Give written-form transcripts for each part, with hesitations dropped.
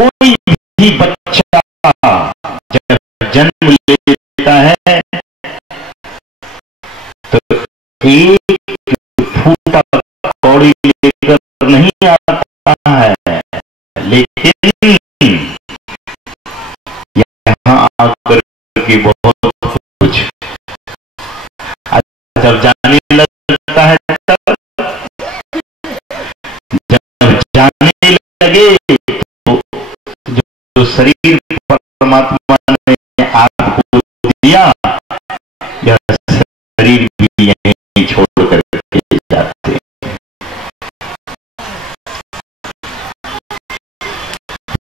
कोई भी बच्चा जब जन्म लेता है तो एक फूटा कौड़ी लेकर नहीं आता है, लेकिन यहाँ आकर के बहुत कुछ जब जाने लगता है, तब जब जाने लगे तो जो शरीर परमात्मा ने आपको दिया, यह शरीर भी यहीं छोड़ करके जाते हैं।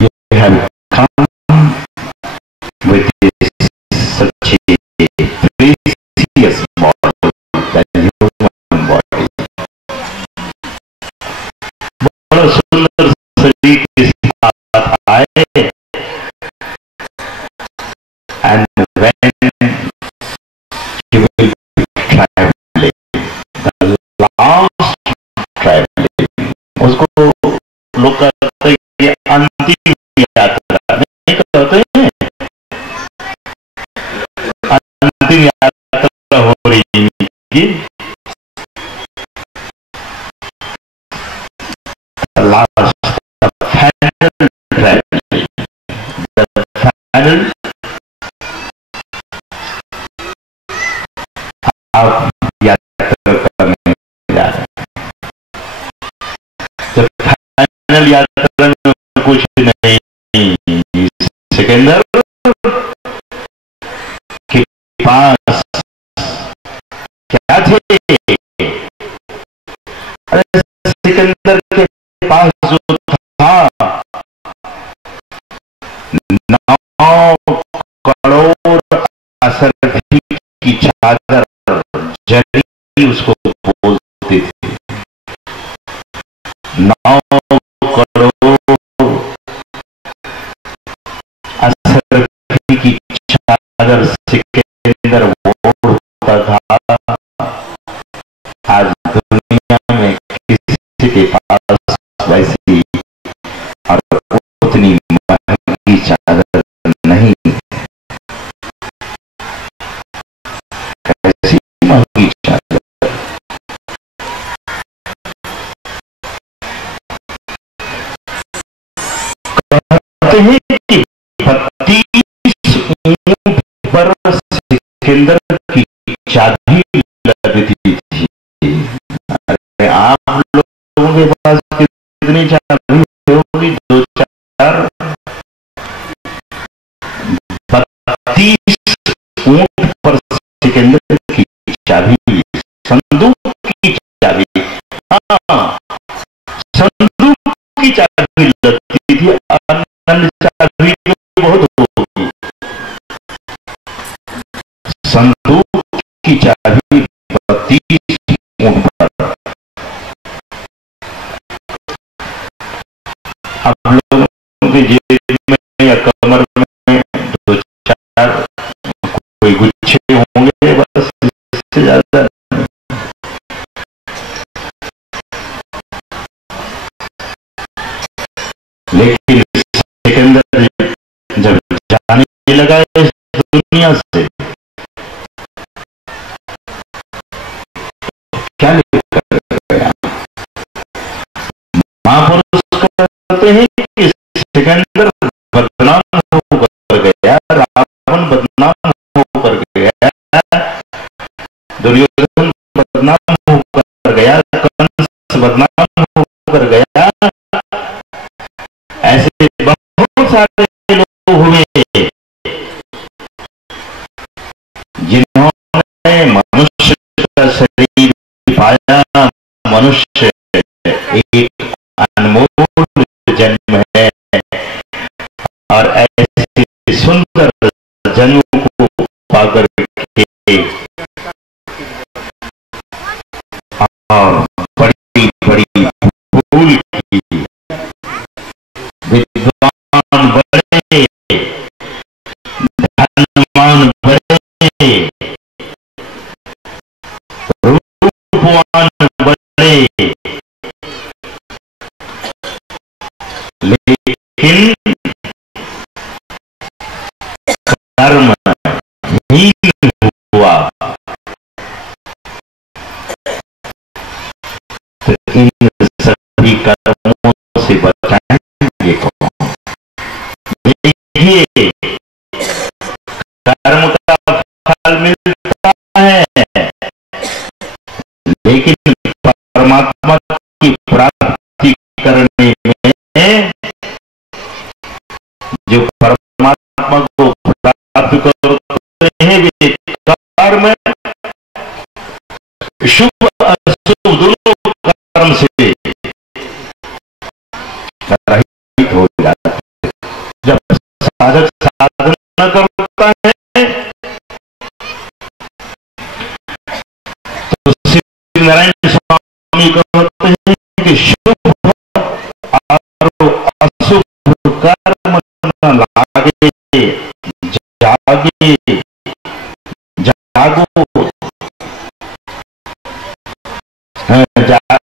You have come with this such a precious body, the human body. बड़ा सुंदर शरीर के साथ आए, and when you will be traveling, the last traveling, उसको लोग कहते हैं कि अंतिम यात्रा, नहीं कहते हैं अंतिम यात्रा हो रही है, the last, the final traveling, the final आप यात्रा करने जा रहे हैं। जब फाइनल यात्रा में कुछ नहीं, सिकंदर के पास क्या थे? अरे सिकंदर के पास जो था 9 करोड़ असरफी की चादर, जरी उसको बोलते थे। 9 करोड़ असरफी की चादर सिकंदर ओढ़ता था। आज दुनिया में किसी के पास वैसी और उतनी महंगी चादर नहीं। कैसी महंगी चादर? कहते हैं कि 32 ऊंट पर सिकंदर की चाबी लगती थी। अरे आप लोगों के पास कितनी चाबी होगी? 2-4। 32 ऊंट पर सिकंदर की चाबी, संदूक की चाबी, हाँ संदूक की चाबी लगती थी। अन्य चाबी तो बहुत होगी, संदूक की चाबी 32 ऊंट पर। आप लोगों के जेब में या कमर में 2-4 कोई गुच्छे होंगे, बस, इससे ज्यादा। लेकिन सिकंदर जब जाने लगा इस दुनिया से, क्या लेकर गया? महापुरुष कहते हैं कि सिकंदर बदनाम होकर गया, रावण बदनाम होकर गया, दुर्योधन बदनाम होकर गया, कंस बदनाम होकर गया। ऐसे बहुत सारे लोग हुए जिन्होंने मनुष्य का शरीर पाया। मनुष्य एक अनमोल जन्म है और ऐसे सुंदर जन्म को पाकर के और बड़ी बड़ी भूल की, विद्वान बड़े, धनवान बड़े, रूपवान बड़े, लेकिन इन सभी कर्मों से बचाएंगे कौन? देखिए, कर्म का फल मिलता है, लेकिन परमात्मा की प्राप्ति करने में जो परमात्मा को प्राप्त करते हैं वे कर्म शुभ अशुभ दोनों कर्म से रहित हो जाता है। जब साधक साधना करता है तो श्री नारायण स्वामी कहते हैं कि शुभ और अशुभ कर्म न लागे, जागे जागो जागो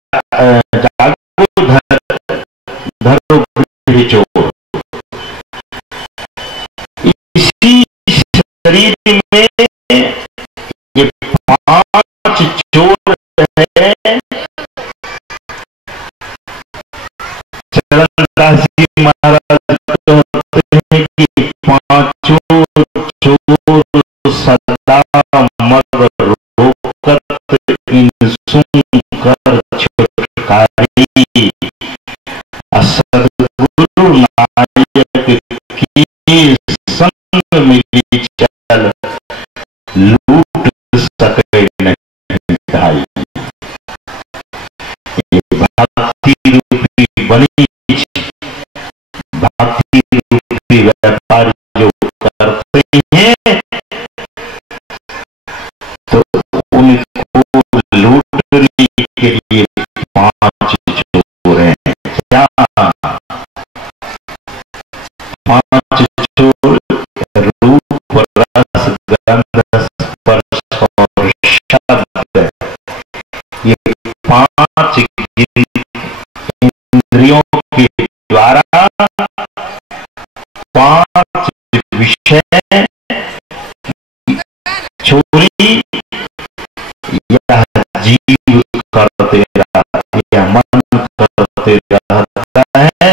धरो गृह चोर। इसी शरीर में ये 5 चोर है। चरणदास जी महाराज कहते हैं कि 5 चोर सदा मग रोकत इंसुम कर छुटकारी, सदगुरु नायक की संग मिली चल, लूट सके नहीं ढाई। भक्ति रूपी बनी, भक्ति रूपी व्यापार जो करते हैं तो उनको लूटने के लिए 5 चोर हैं। क्या 5 चोर? रूप, रस, गंध, स्पर्श और शब्द। ये 5 इंद्रियों के द्वारा 5 विषय चोरी यह जीव करते रहता है, यह मन करते रहता है।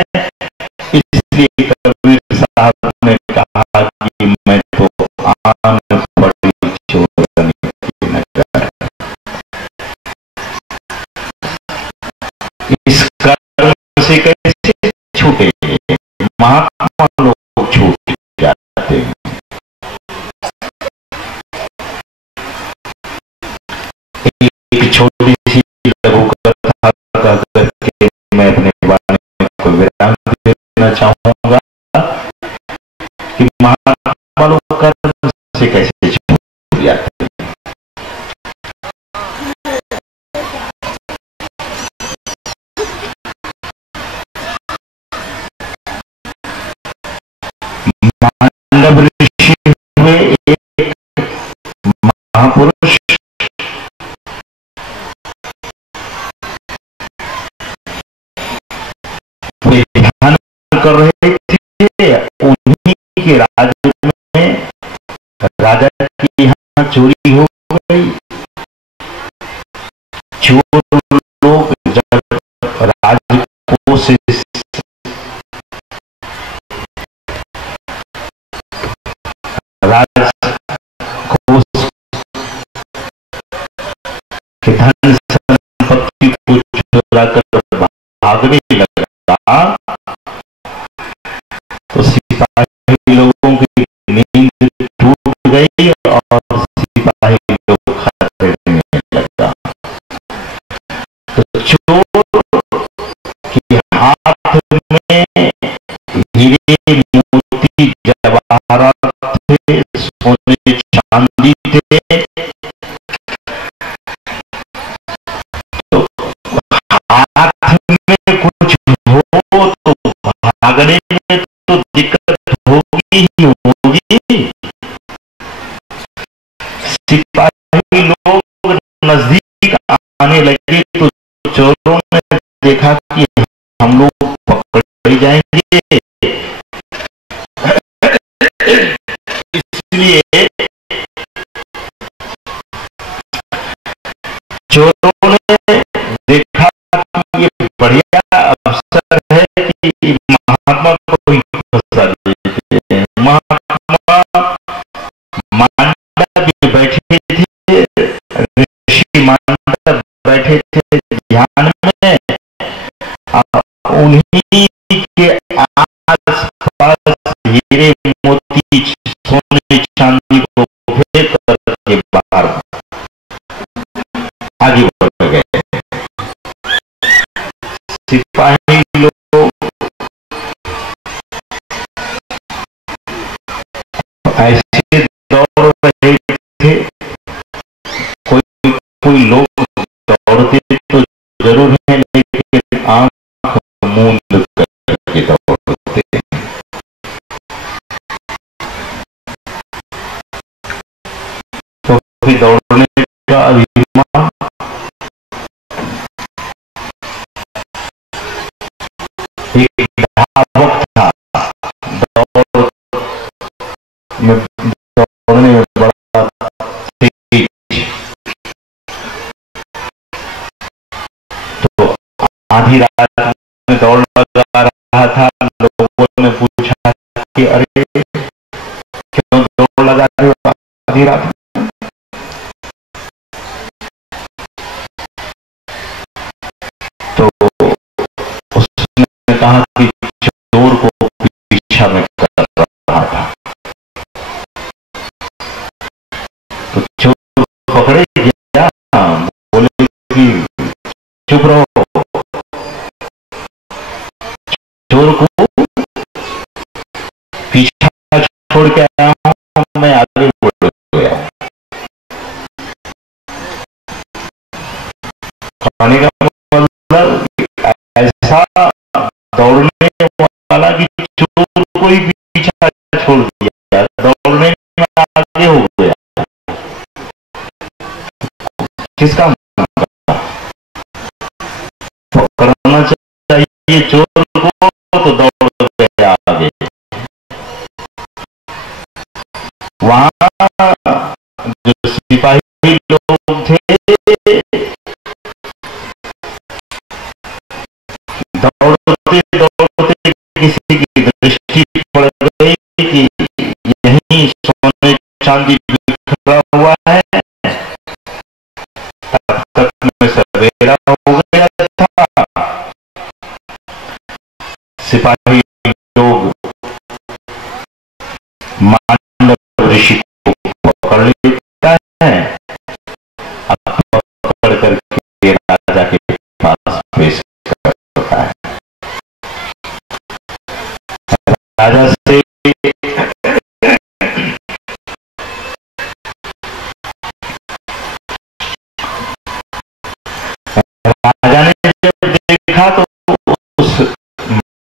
इसलिए कबीर साहब ने कहा कि मैं तो आन पड़ी चोरनी की नगर। इस कर्म से कैसे छूटे? महात्मा लोग छूट जाते हैं। एक छोटी सी लघु कथा करके मैं अपने वाणी को विराम देना चाहूंगा कि महात्मा लोग कर्म से कैसे छूट जाते हैं। मांडव ऋषि हुए एक महापुरुष। वे ध्यान कर रहे थे, उन्हीं के राज्य में राजा के यहाँ चोरी हो गई। चोर लोग जब राजकोष से राजकोष के धन संपत्ति को चुरा कर भागने लगा तो सिपाही लोगों की नींद टूट गई और सिपाही लोग खतरे में लगा। तो चोर के हाथ में हीरे मोती जवाहरात थे, सोने चांदी थे। तो हाथ में कुछ हो तो भागने में तो दिक्कत होगी ही होगी। सिपाही लोग नजदीक आने लगे तो चोरों ने देखा कि हम लोग पकड़े जाएंगे, इसलिए चोरों ने देखा बढ़िया अवसर है कि महात्मा को ही फंसा देते हैं। महात्मा मांडव्य बैठे थे, ऋषि मांडव्य बैठे थे ध्यान में, उन्हीं के आसपास हीरे मोती सोने चांदी को फेंक करके बाहर आगे बढ़ गए। सिपाही लोग ऐसे दौड़ रहे थे, कोई लोग दौड़ते तो जरूर है, लेकिन आंख मूंद करके दौड़ते। तो फिर दौड़ने का अभिमान एक धावक था, दौड़ने में बड़ा तेज। तो आधी रात में दौड़ लगा रहा था, लोगों ने पूछा कि अरे क्यों दौड़ लगा रहे हो आधी रात में? तो उसने कहा कि चोर को पीछा में कर रहा था। तो चोर पकड़े गया, बोले कि चुप रहो, चोर को पीछा छोड़ के आया हूं, मैं आगे बढ़ गया। खाने का मतलब ऐसा दौड़ने वाला कि चोर को ही पीछा छोड़ दिया, दौड़ने में आगे हो गया। किसका पकड़ना चाहिए चोर को, तो दौड़ गया आगे। वहां जो सिपाही लोग थे, दौड़ते दौड़ते किसी की दृष्टि पड़ गई कि यहीं सोने चांदी बिखरा हुआ है। तब तक में सवेरा हो गया था। सिपाही लोग मांडव ऋषि को पकड़ लेता है, अब पकड़ करके राजा के पास पेश करता है। राजा से राजा ने जब देखा तो उस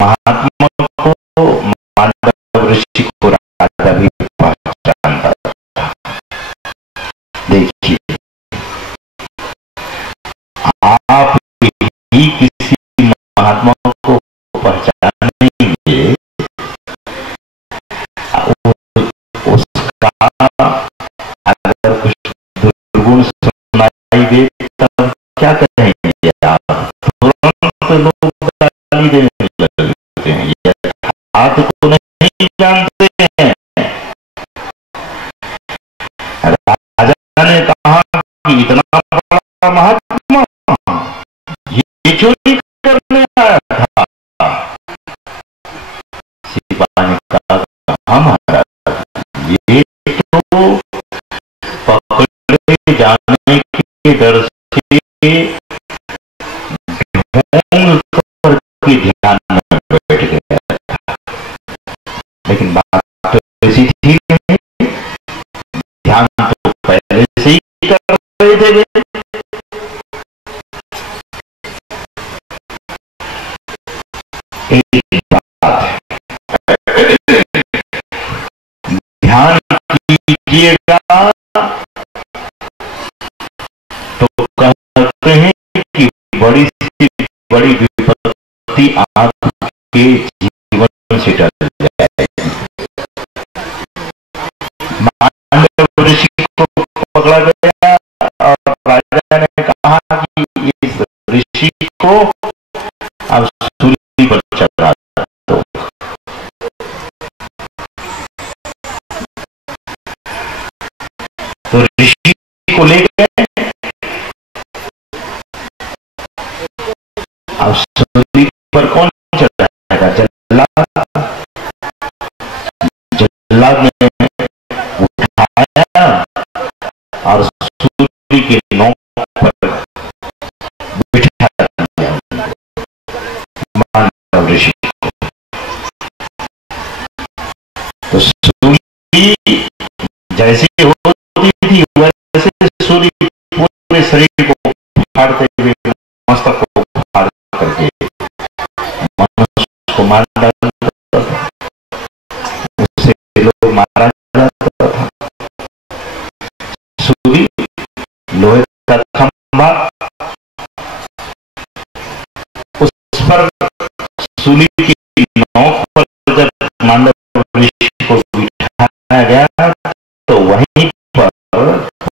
महात्मा को, मांडव ऋषि को राजा भी पहचानता था। देखिए, आप ही किसी महात्मा को पहचानेंगे, उसका अगर कुछ दुर्गुण सुनाई दे तब क्या कहेंगे आप? तुरंत लोग गाली देने लगते हैं, ये बात को नहीं जानते हैं। राजा ने कहा कि इतना बड़ा महात्मा ये चोरी करने आया था। सिपाही ने कहा हमारा ये तो पकड़े जाने के डर से ढोंग करके ध्यान में बैठ गया था, लेकिन बात तो ऐसी थी नहीं, ध्यान तो पहले से ही कर रहे थे वे। एक बात ध्यान कीजिएगा तो कहते हैं कि बड़ी से बड़ी विपत्ति आपके जीवन से टल जाएगी। मांडव ऋषि को पकड़ा गया और राजा ने कहा कि इस ऋषि को अब सूली पर चढ़ा तो ऋषि को ले गए। अब सूली पर कौन चढ़ाएगा? जल्लाद। जल्लाद ने उठाया और सूली के नोक पर बिठा दिया मानव ऋषि को। तो सूली जैसी होती थी वैसे सूली पूरे शरीर को फाड़ते हुए मस्तक को फाड़ करके मनुष्य को मार डालता था। उससे लोग मारा जाता था। सूली लोहे का खंभा, उस पर सूली की नोक पर जब मानव ऋषि को बिठाया गया तो वहीं पर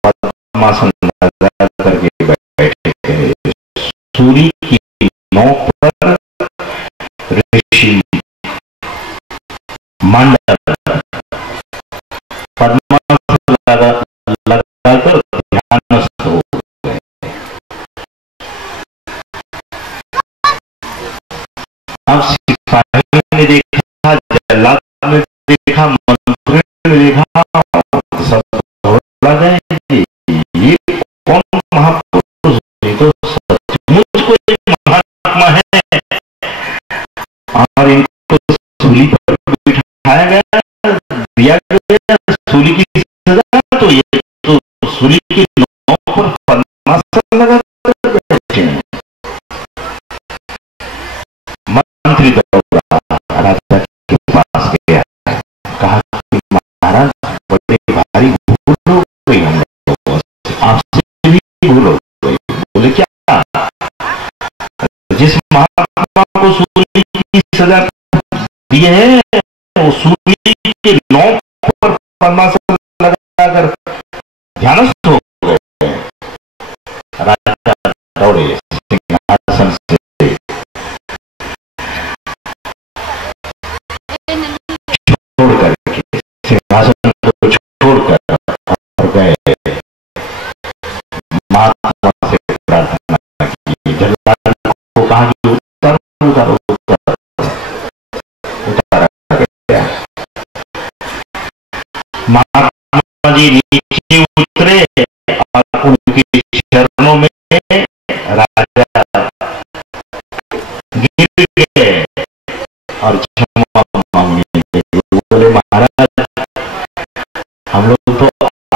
पद्मासन लगा करके बैठे थे। सूली की नोक पर ऋषि मांडव पद्मासन लगाकर ध्यानस्थ हो गए। अब सिपाही ने देखा, जल्लाद ने देखा, मंत्री ने देखा, सब दौड़ा गए। ये कौन महापुरुष? ये तो सचमुच कोई महात्मा है और इनको सूली पर बिठाया गया, दिया गया सूली की सजा। तो ये तो सूली की नोक पर पद्मासन लगा बैठे हैं। मंत्री दौड़ा राजा के पास गया, कहा कि महाराज बड़े भारी भूल हो गई, हम लोगों से, आपसे भी भूल हो गई। बोले क्या? जिस महात्मा को सूली की सजा दी है वो सूली के नोक पर पद्मासन लगाकर ध्यानस्थ हो गए। राजा दौड़े सिंहासन से छोड़ करके, सिंहासन को छोड़कर और गए महात्मा से प्रार्थना की। जल्लाद को कहा कि उतर उतर उतर उतारा गया। महात्मा जी नीचे उतरे और उनके चरणों में राजा गिर गए और क्षमा मांगने लगे। बोले महाराज हम लोग तो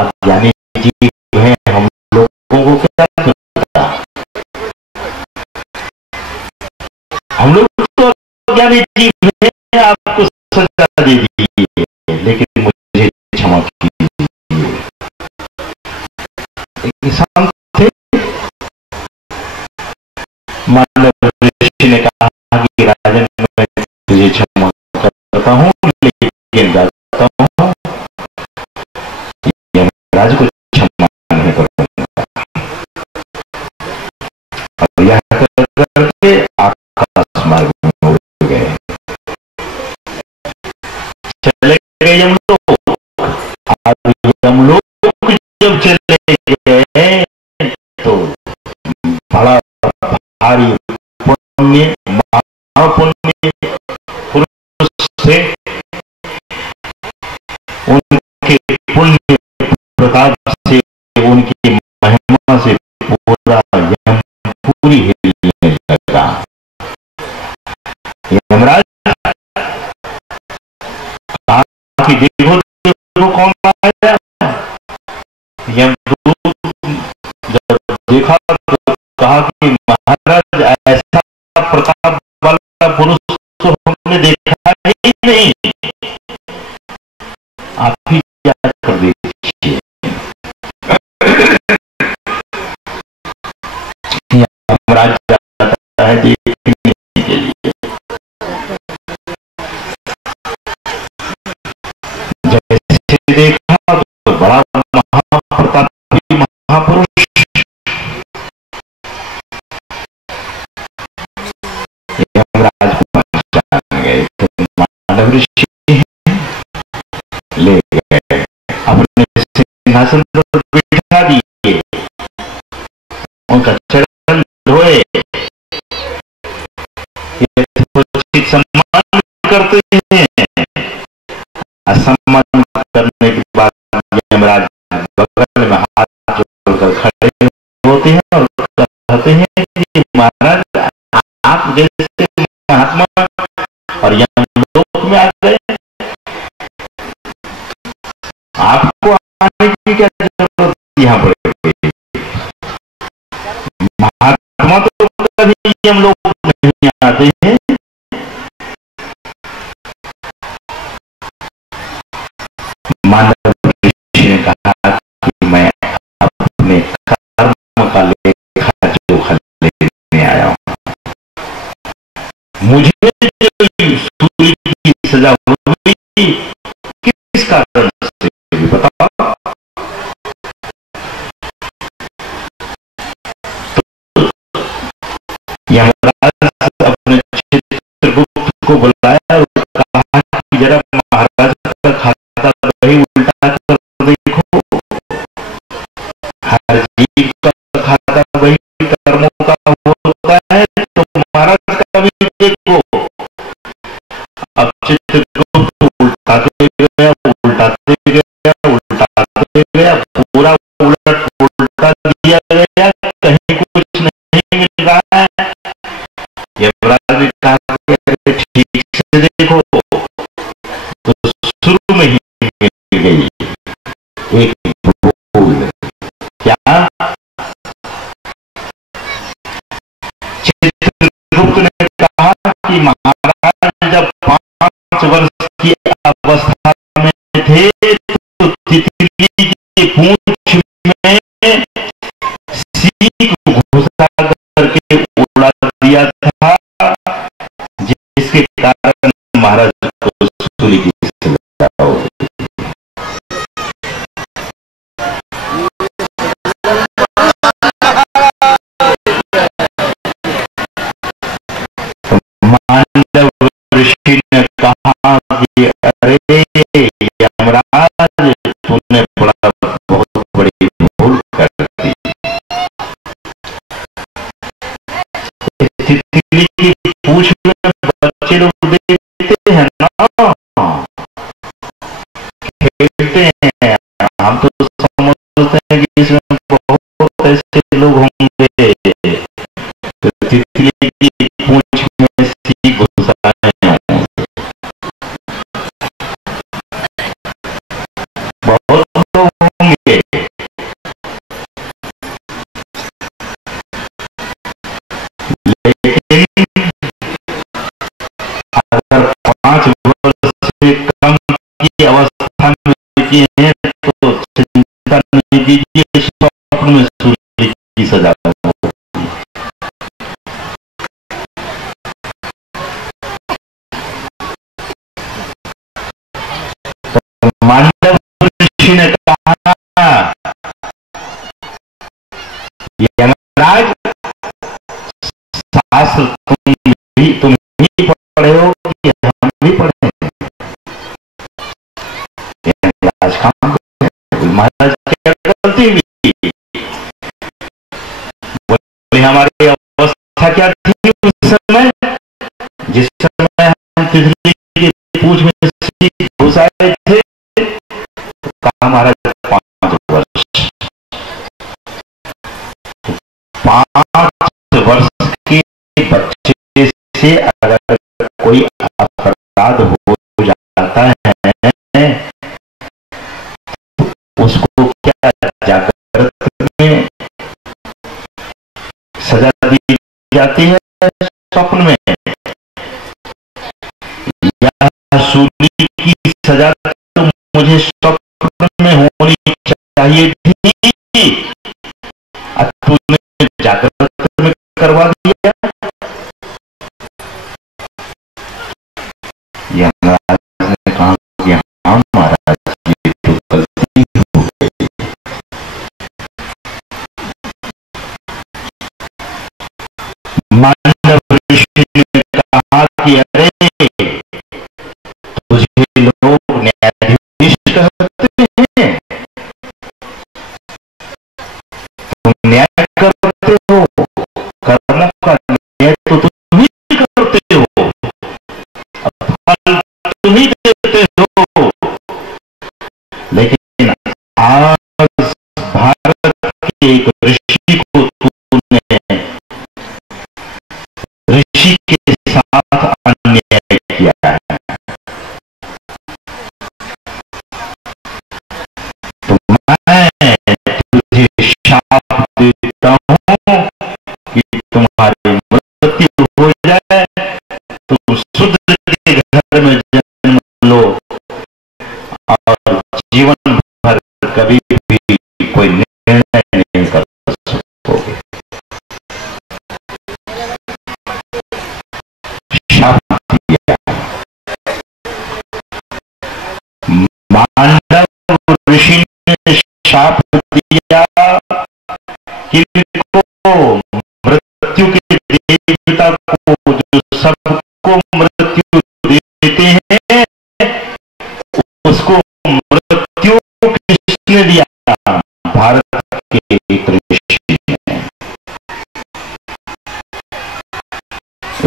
अज्ञानी जीव हैं, हम लोगों को क्या पता, हम लोग तो अज्ञानी जीव हैं, आपको सजा दे दी, लेकिन मुझे क्षमा कीजिए। किसान थे। मानव ऋषि ने कहा कि राजन मैं तुझे क्षमा करता हूँ, लेकिन जाता हूँ राज को क्षमा नहीं करूंगा। और यह करके आकाश मार्ग में उड़ गए। चले गए यमलोक। यमलोक जब चले गए तो बड़ा भारी पुण्य महापुण्य पुरुष थे। उनके पुण्य प्रताप से, उनकी महिमा से पूरा यमपुरी हिलने लगा। यमराज कहा कि देखो देखो कौन आया। यमदूत जब देखा तो कहा कि महाराज ऐसा प्रताप वाला पुरुष तो हमने देखा ही नहीं, आप ही क्या कर दीजिए। यमराज जाता है देखने के लिए। जैसे देखा तो बड़ा महाप्रतापी महापुरुष, मानव ऋषि ले गए, अपने सिंहासन पर बिठा दिए, उनका चरण धोए, यथोचित सम्मान करते हैं। असम्मान करने के बाद यमराज बगल में हाथ जोड़कर खड़े होते हैं और कहते हैं कि महाराज आप जैसे महात्मा और यमलोक में आ गए, आपको आने की क्या जरूरत यहाँ पड़ेगी? महात्मा तो कभी यमलोक नहीं आते हैं। मानव ऋषि ने कहा कि मैं अपने कर्म का लेखा जोखा लेने आया हूं। मुझे जो सूर्य की सजा हुई किस कारण से भी बताओ। यमराज अपने चित्रगुप्त को बुलाया और कहा कि जरा महाराज का खाता वही उल्टा कर देखो, हर जीव का खाता वही कर्मों का होता है, तो महाराज का भी देखो। अब चित्रगुप्त उल्टाते गया, पूरा उल्टा दिया गया, कहीं कुछ नहीं मिल रहा है। यमराज ने कहा ठीक से देखो, तो शुरू में ही मिल गई एक भूल। क्या? चित्रगुप्त ने कहा कि महाराज जब 5 वर्ष की अवस्था में थे तो तितली की पूंछ में सीख घुसा करके उड़ा दिया था, जिसके कारण महाराज को सूली की सजा हो गई। मानव ऋषि ने कहा कि अरे यमराज, तुमने बहुत बड़ी भूल कर दी। तितली की पूंछ में बच्चे लोग देखते हैं ना, खेलते हैं, हम तो समझते हैं कि इसमें बहुत ऐसे लोग होंगे, तो तितली की पूंछ में सीख घुसाए होंगे, बहुत लोग होंगे। लेकिन अगर 5 वर्ष से कम की अवस्था में किए हैं तो चिंता नहीं कीजिए, स्वप्न में सूर्य की सजा होगी। तो मानव ऋषि ने कहा यमराज, शास्त्र तुम ही पढ़े हो कि हम भी पढ़े? यमराज काम करे, महाराज क्या गलती हुई? बोले हमारी अवस्था क्या थी उस समय, जिस समय हम तितली की पूंछ में सीख घुसाए थे? कहा महाराज 5 वर्ष। 5 वर्ष के बच्चे से अगर कोई अपराध हो जाता है, उसको क्या जागृत में सजा दी जाती है, स्वप्न में? या सूली की सजा तो मुझे स्वप्न में होनी चाहिए थी, तूने जागृत में करवा दिया। यमराज ने कहा कि हाँ महाराज, ये तो गलती हो गई। मानव ऋषि ने कहा कि अरे आज भारत के एक ऋषि को तूने ऋषि के साथ अन्याय किया है, तो मैं तुझे शाप देता हूं कि तुम्हारी मृत्यु हो जाए, तुम शूद्र के घर में जन्म लो और जीवन भर कभी भी कोई निर्णय नहीं कर सकोगे। शाप दिया। मांडव ऋषि ने शाप दिया कि मृत्यु के देवता को, जो सबको मृत्यु देते हैं, उसको मृत्यु किसने दिया? भारत के एक ऋषि ने।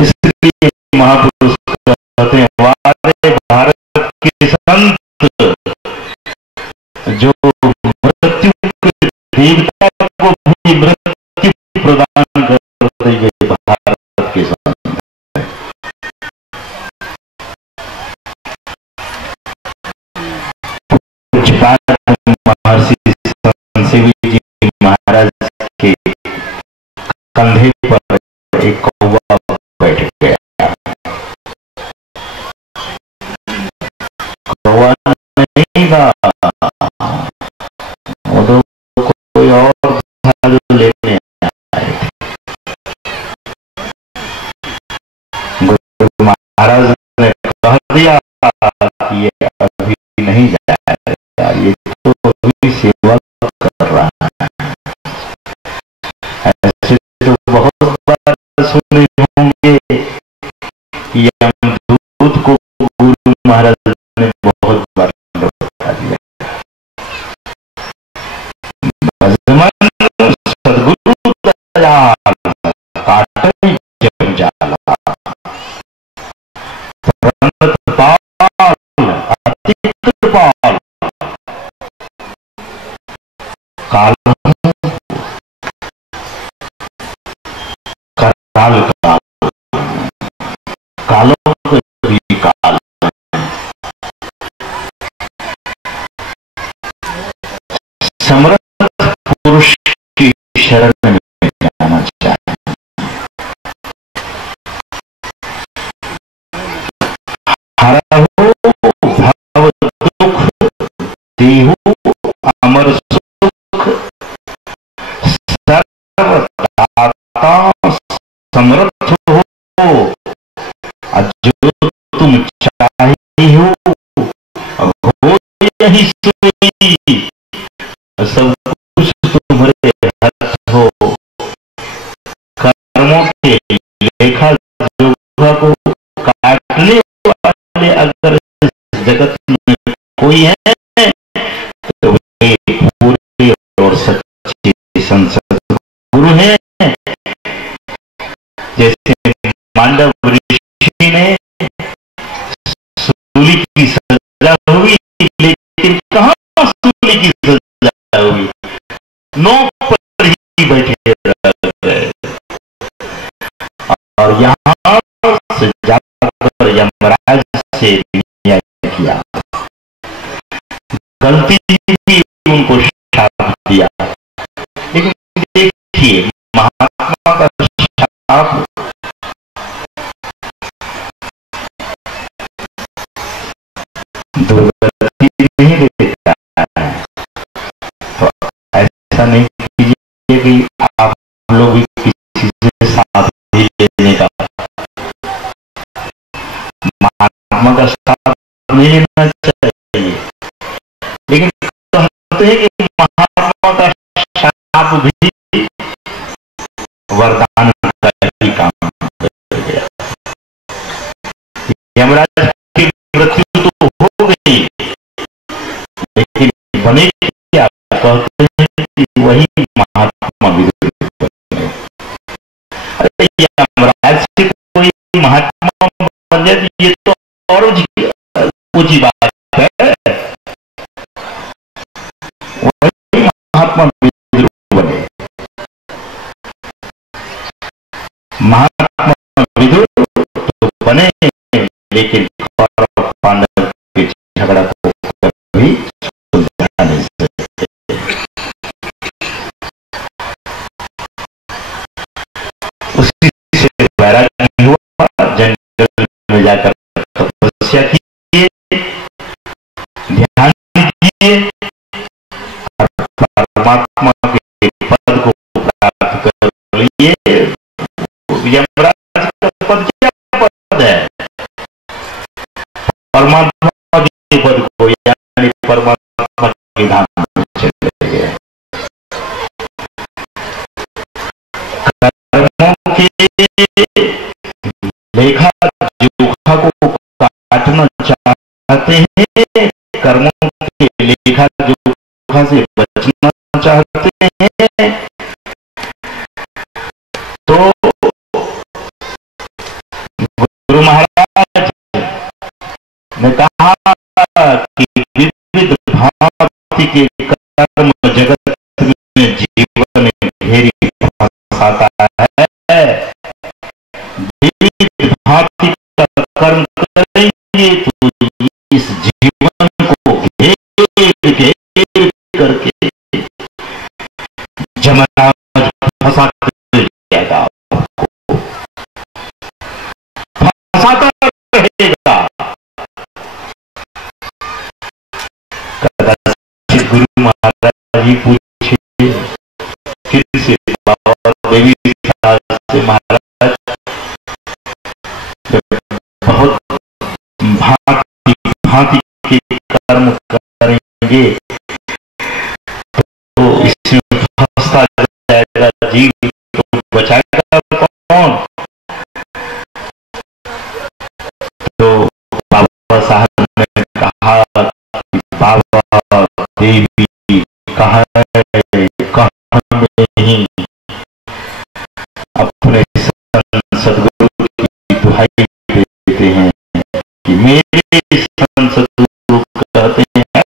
इसलिए महापुरुष कहते हैं, वारे भारत के संत जो मृत्यु के देवता को भी मृत्यु प्रदान करते हुए भारत के संत। महर्षि संजीवी जी महाराज के कंधे पर एक कौवा बैठ गया। कौवा नहीं था, वो तो कोई और था जो लेने आए थे। गुरु महाराज ने कह दिया कि ये अभी नहीं जाएगा, ये तो अभी सेवा कर रहा है। ऐसे तो बहुत बार सुने होंगे कि यमदूत को गुरु महाराज ने बहुत बार लौटा दिया। सदगुरु दयाल काटई जग जाला, प्रणत पाल अति कृपाल, काल काल काल कालों के भी काल। समर्थ पुरुष की शरण में जाना चाहिए। हरा हो भव दुख, देहु अमर सुख, सर्वदाता समर्थ हो, जो तुम चाहे हो यही सोई, सब कुछ तुम्हारे हाथ हो। कर्मों के लेखा जोखा को काटने वाले अगर जगत में कोई है तो वे पूरे और सच्चे संसद गुरु हैं। जैसे मांडव ऋषि ने सूली की सजा हुई, लेकिन कहां सूली की सजा हुई? नोक पर ही बैठे रह गए और यहां से जाकर यमराज से न्याय किया। गलती भी उनको शाप दिया, लेकिन देखिए महात्मा का शाप दुर्गति नहीं देता है। तो ऐसा नहीं कीजिए कि आप लोग भी किसी से साथ ही लेने का, महात्मा का साथ नहीं लेना चाहिए। लेकिन कहते हैं कि महात्मा का शाप भी वरदान का ही काम कर गया। यमराज की मृत्यु तो हो गई, लेकिन बने क्या? कहते हैं कि वही महात्मा विद्रोह बने। अरे यमराज से कोई महात्मा बन जाए, ये तो और ऊंची बात है। लेकिन कौरव पांडव के झगड़ा को कभी सुलझा नहीं सकते। उसी से वैराग्य हुआ, जंगल में जाकर तपस्या कीजिए, ध्यान दीजिए, परमात्मा के पद को प्राप्त कर लिए। यमराज का पद क्या पद है? परमात्मा के पद को, यानी परमात्मा के धाम में चले गए। कर्मों के लेखा जोखा को काटना चाहते हैं, कर्मों के लेखा जोखा से बचना चाहते हैं, तो गुरु महाराज ने कहा कि विविध भांति के कर्म जगत में जीवन घेरी फंसाता है। विविध भांति का कर्म करेंगे तो इस जीवन को घेर घेर करके जमराज फंसाते जाएगा, फंसाता रहेगा। कदाचित गुरु महाराज ही पूछे फिर से बाबा देवी से, महाराज बहुत भांति भांति के कर्म करेंगे तो इसमें फंसता जाएगा जीव, तो बचाएगा कौन? तो बाबा साहब ने कहा कि बाबा देवी कहाँ नहीं, अपने सदगुरु की दुहाई देते हैं कि मेरे सदगुरु कहते हैं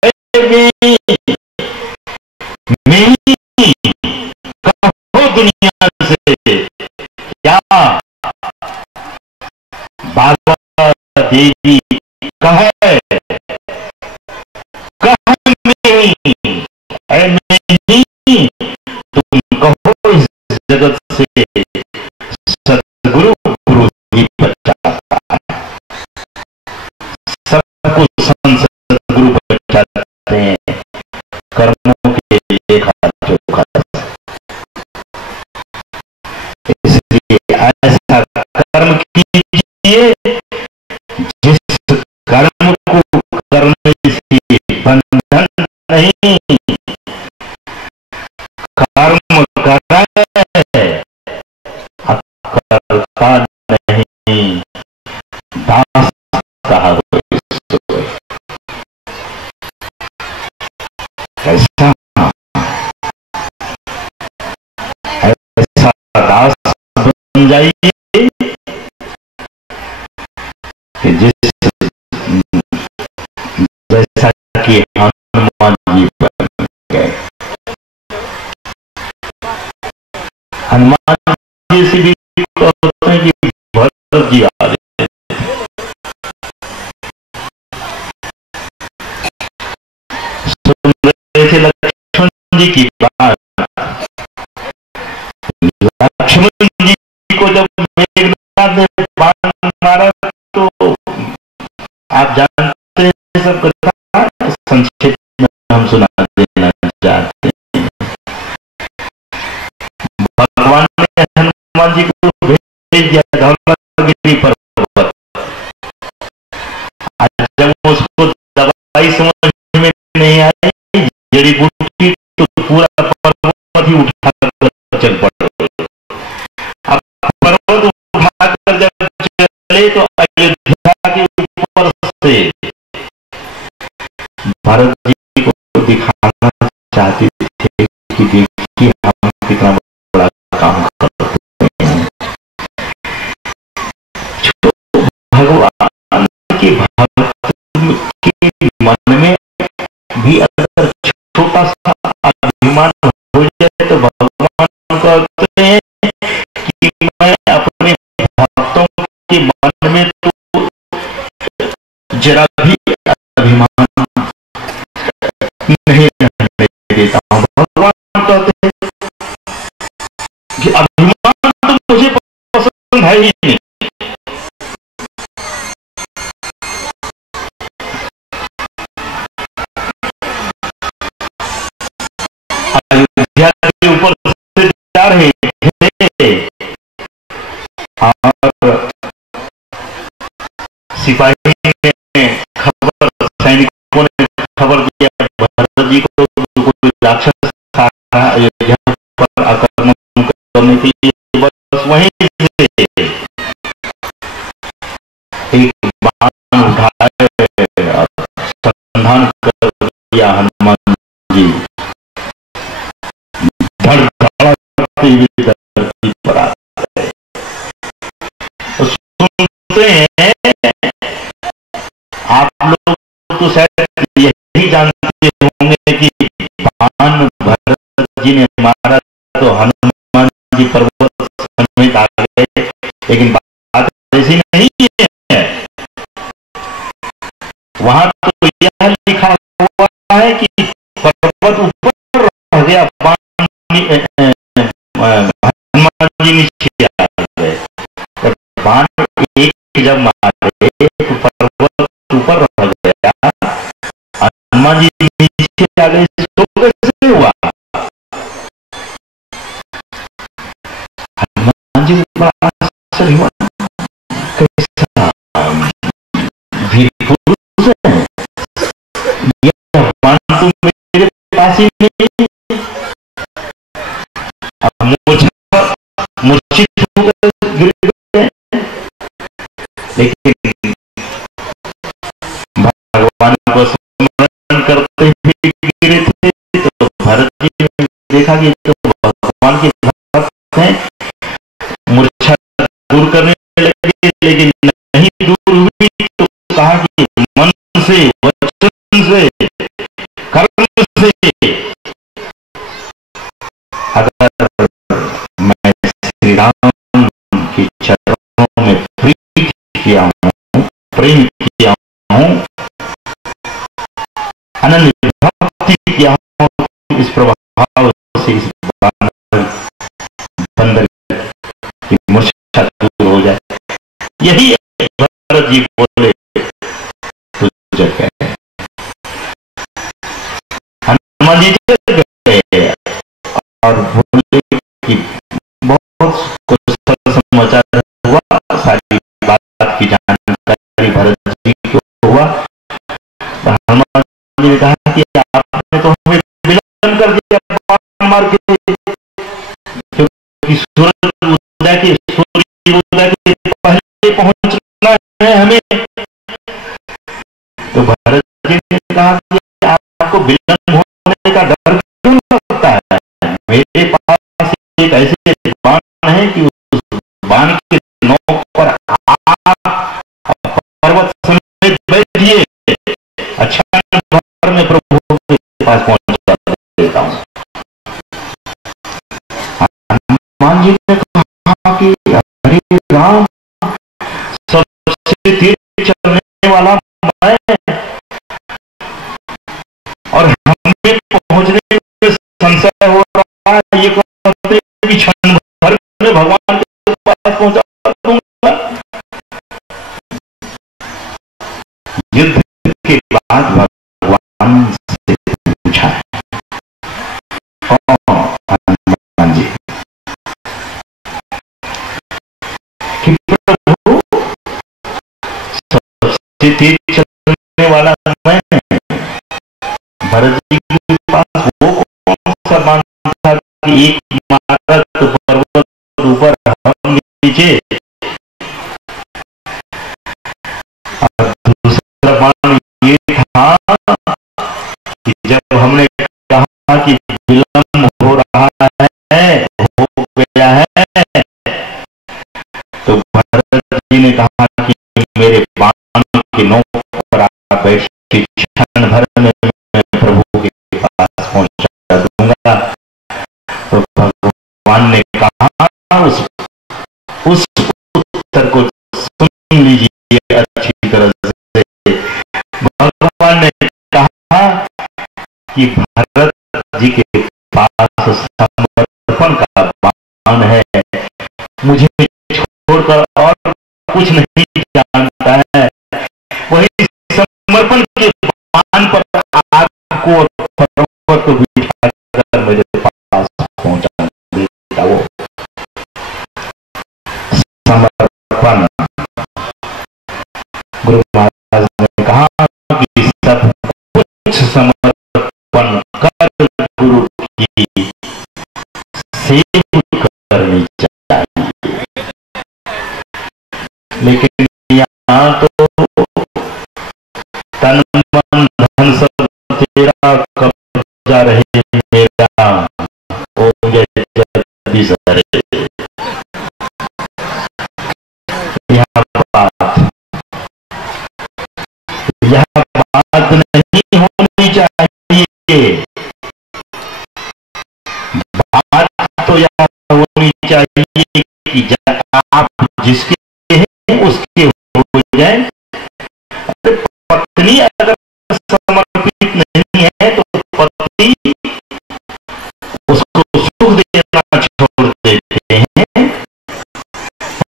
कहो दुनिया से क्या बाबा देवी कहे नहीं, तुम कहो इस जगत से सदगुरु गुरु ही बचाता है, सबको सदगुरु बचाते हैं कर्मों के लेखा जोखा। इसलिए ऐसा कर्म कीजिए जिस कर्म को करने से बंधन नहीं, कर्म करता नहीं, दास कहा ऐसा ऐसा दास बन जाइए कि जैसा कि हनुमान जी बन गए। हनुमान जी से भी कहते हैं कि भरत जी आ रहे, सुन रहे थे लक्ष्मण जी की बात। लक्ष्मण जी को जब मेघनाथ ने बाण मारा तो आप जानते हैं सब कथा, संक्षेप में हम सुना देना चाहते हैं। भगवान ने हनुमान जी को भेज दिया धौलागिरी पर्वत। आज जब उसको दवाई समझ में नहीं आई, जड़ी बूटी, तो पूरा पर्वत ही उठाकर चल पड़े। अब पर्वत उठाकर जब चले तो अयोध्या के ऊपर से भरत जी को दिखाना चाहते थे कि देखिए हम कितना बड़ा काम करते हैं। भगवान के भक्त के मन में भी अगर छोटा सा अभिमान हो जाए तो भगवान कहते हैं कि मैं अपने भक्तों के मन में तो जरा भी अभिमान नहीं रहने देता हूं। भगवान कहते हैं कि अभिमान तो मुझे पसंद है ही नहीं। अयोध्या के ऊपर से जा रहे थे और सिपाही ने खबर, सैनिकों ने खबर दिया भरत जी को कोई राक्षस आ रहा है अयोध्या पर आक्रमण करने के लिए। बस वहीं से एक बाण उठाए और संधान कर दिया हनुमान जी। धड़धड़ाती हुई धरती पर आते सुनते हैं। आप लोग तो शायद यही जानते होंगे कि बाण भरत जी ने मारा तो हनुमान जी पर्वत समेत आ गए, लेकिन बात ऐसी नहीं है। वहां तो यह लिखा हुआ है कि पर्वत ऊपर रह गया, हनुमान जी नीचे आ गए। बाण एक जब मारे तो पर्वत ऊपर रह गया, हनुमान जी नीचे आ गए। तो कैसे हुआ? हनुमान जी बड़ा आश्चर्य हुआ, कैसा वीर पुरुष है, यह बाण तो मेरे पास ही नहीं। अब मूर्छित होकर गिर गए, लेकिन भगवान को स्मरण करते हुए गिरे थे। तो भरत जी ने देखा कि तो भगवान के भक्त हैं, मूर्छा दूर करने लगे, लेकिन नहीं दूर हुई। तो कहा कि मन से, वचन से, कर्म से अगर मैं श्री राम के चरणों में प्रीत किया हूं, प्रेम किया हूं, अनन्य भक्ति किया हूं, इस प्रभाव से इस बंदर की मूर्छा दूर हो जाए। यही भरत जी बोले तो जग गए। हनुमान जी जग गए और बोले कि बहुत कुशल समाचार हुआ, सारी बात की जानकारी भरत जी को हुआ। हनुमान जी ने कहा कि आपने तो हमें विलंब कर दिया बाण मार के, क्योंकि सूर्य उदय के पहले पहुंचना है हमें। तो भरत जी ने कहा कि आपको विलंब होने का डर क्यों लगता है? मेरे पास एक ऐसे बाण है कि उस बाण के नोक पर पर्वत समेत बैठिए, अच्छा भर में प्रभु के पास पहुंचा देता हूं। हनुमान जी ने कहा कि अरे राम, सबसे तेज चलने वाला मैं, और हमें पहुंचने में संशय हो रहा है। ये कहते कि क्षण भर में भगवान के पास पहुंचा दूंगा। युद्ध के बाद भगवान से पूछा है, हनुमान जी कि प्रभु, सबसे तेज चलने वाला मैं, भरत जी के पास वो कौन सा बाण था कि एक मारा तो पर्वत ऊपर, हम नीचे, और दूसरा बाण ये था कि जब हमने कहा कि विलंब हो रहा है, हो गया है, तो भरत जी ने कहा कि मेरे बाण के नोक पर आप बैठे, क्षण भर में प्रभु के पास पहुंचा दूंगा। तो भगवान ने कहा उस उत्तर को सुन लीजिए अच्छी तरह से। कि भरत जी के पास समर्पण का बाण है, मुझे छोड़कर और कुछ नहीं जानता है, वही समर्पण के बाण पर आपको पर्वत को बिठाकर मेरे पास पहुंचा देता। वो समर्पण, गुरु महाराज ने कहा कि सब कुछ समर्पण कर गुरु की सेवा करनी चाहिए। लेकिन यहाँ तो तन मन धन सब तेरा कब्जा रहे मेरा, ओ जगदीश हरे। यह बात नहीं होनी चाहिए। बात तो यह होनी चाहिए कि आप जिसके हैं उसके हो जाए। पत्नी अगर समर्पित नहीं है तो पति उसको सुख देना छोड़ देते हैं।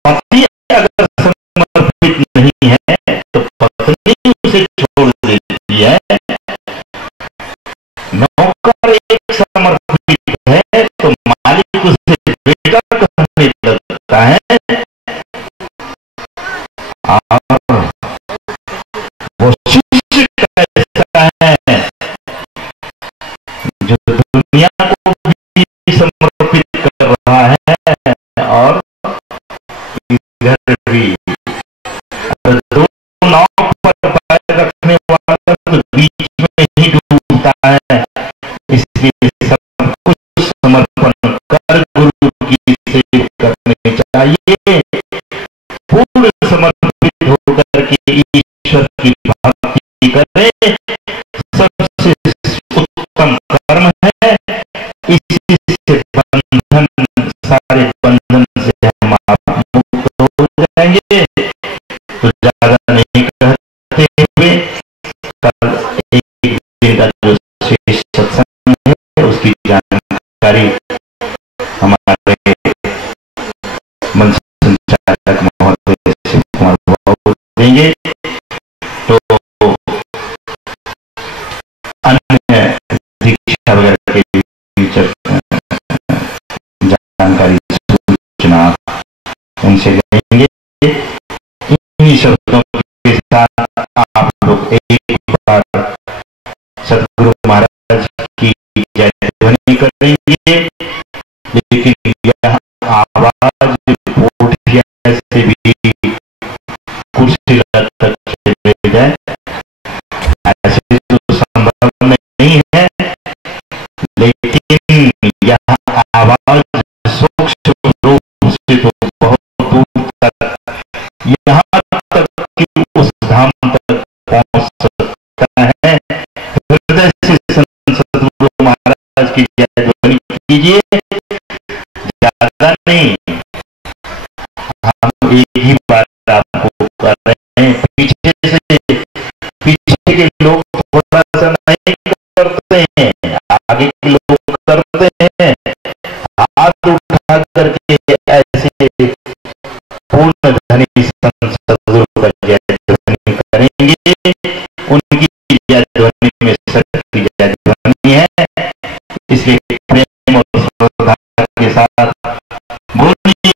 पति अगर समर्पित नहीं है तो पत्नी उसे छोड़ देती है। नौकर एक समर्पित है तो मालिक उसे बेटा कहने लगता है। वो शिष्य कैसा है जो दुनिया को भी समर्पित कर रहा है और इधर भी। दो नाव पर पैर रखने वाला तो बीच में ही डूबता है। इसलिए सब कुछ समर्पण कर गुरु की सेवा करनी चाहिए। पूर्ण समर्पित होकर के ईश्वर की भक्ति करें, सबसे उत्तम कर्म है। इसी से बंधन, सारे बंधन से हम मुक्त हो जाएंगे। तो ज्यादा नहीं कहते हुए कल एक दिन का जो शेष सत्संग है उसकी जानकारी हमारे मन संचालक महोदय शिव कुमार बाबू देंगे। तो अन्य दीक्षा वगैरह के जानकारी सूचना उनसे लेंगे। इन्हीं शब्दों के साथ आप लोग एक बार सदगुरु महाराज की जय ध्वनि करेंगे। लेकिन यह आवाज पोठिया से भी कुर्सी तक चले जाए ऐसे तो संभव नहीं है। लेकिन यह आवाज सूक्ष्म रूप से तो बहुत दूर तक, यहाँ तक कि उस धाम तक पहुंच सकता है। हृदय से सदगुरु महाराज की जय ध्वनि कीजिए। ज्यादा नहीं, हम एक ही बात आपको कर रहे हैं। पीछे के लोग थोड़ा सा नहीं करते हैं, आगे के लोग करते हैं। हाथ उठा करके ऐसे पूर्ण धनी सदगुरु का जय ध्वनि करेंगे। उनकी जय ध्वनि में शक्ति जय ध्वनि है। इसलिए प्रेम और श्रद्धा के साथ बोलिए